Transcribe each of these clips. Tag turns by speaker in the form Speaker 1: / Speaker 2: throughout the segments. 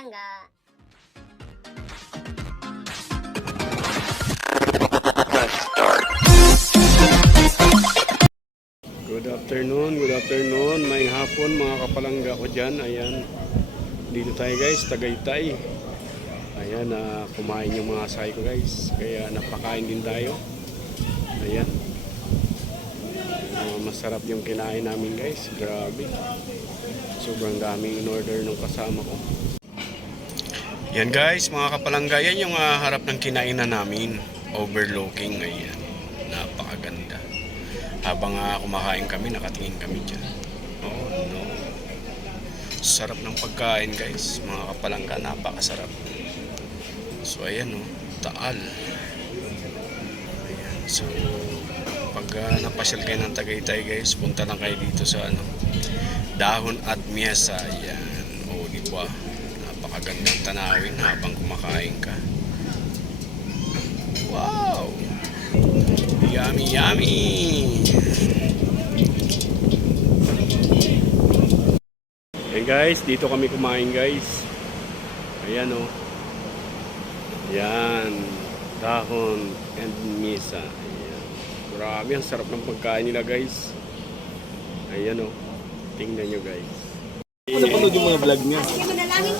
Speaker 1: kapalangga.
Speaker 2: Good afternoon, good afternoon. May hapon mga kapalangga ko dyan. Ayan. Dito tayo guys, Tagaytay. Ayan, na kumain yung mga asay ko guys. Kaya napakain din tayo. Ayan. Ah, masarap yung kinain namin guys. Grabe. Sobrang daming in-order ng kasama ko. Yan guys, mga kapalangga, yan yung ah, harap ng kinainan namin. Overlooking, ayan. Napakaganda. Habang ah, kumakain kami, nakatingin kami dyan. Oh no. Sarap ng pagkain guys. Mga kapalangga, napakasarap. So ayan oh, taal. Ayan. So pag ah, napasyal kayo ng Tagaytay guys, punta lang kayo dito sa ano, Dahon at Miesa. Ayan. O di ba? Napakagandang tanawin habang kumakain ka. Wow! Yummy, yummy! Ayan guys, dito kami kumain guys. Ayan o. Oh. Ayan. Dahon and misa. Ayan. Grabe, ang sarap ng pagkain nila guys. Ayan. Oh. Tingnan nyo guys. Napanood yung mga
Speaker 3: vlog niya.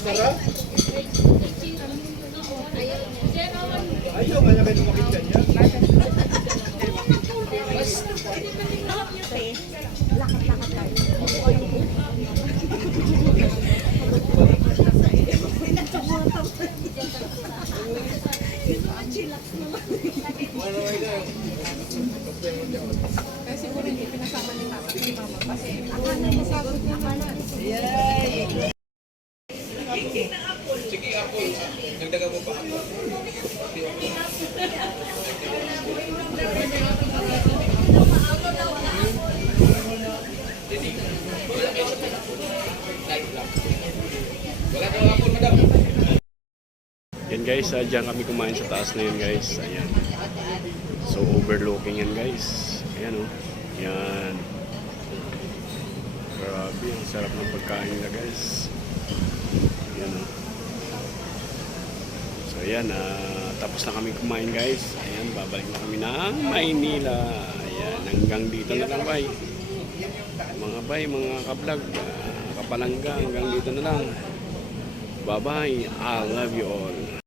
Speaker 2: masarap. Ayaw, kaya kayo lumakit ka niya. Lakad-lakad lang. Chillax naman. Kasi siguro hindi pinasama ni mama. Kasi akala niya sagot niya. Yeah.
Speaker 3: Yan
Speaker 2: guys, uh, dyan kami kumain sa taas na yun guys. Ayan. So overlooking yan guys. Ayan o. Oh. Yan. Grabe, ang sarap ng pagkain nila guys. Ayan o. So ayan, uh, tapos na kami kumain guys. Ayan, babalik na kami ng Maynila. Ayan, hanggang dito na lang bay. Mga bay, mga kablog, uh, kapalangga, hanggang dito na lang. Bye-bye. I love you all.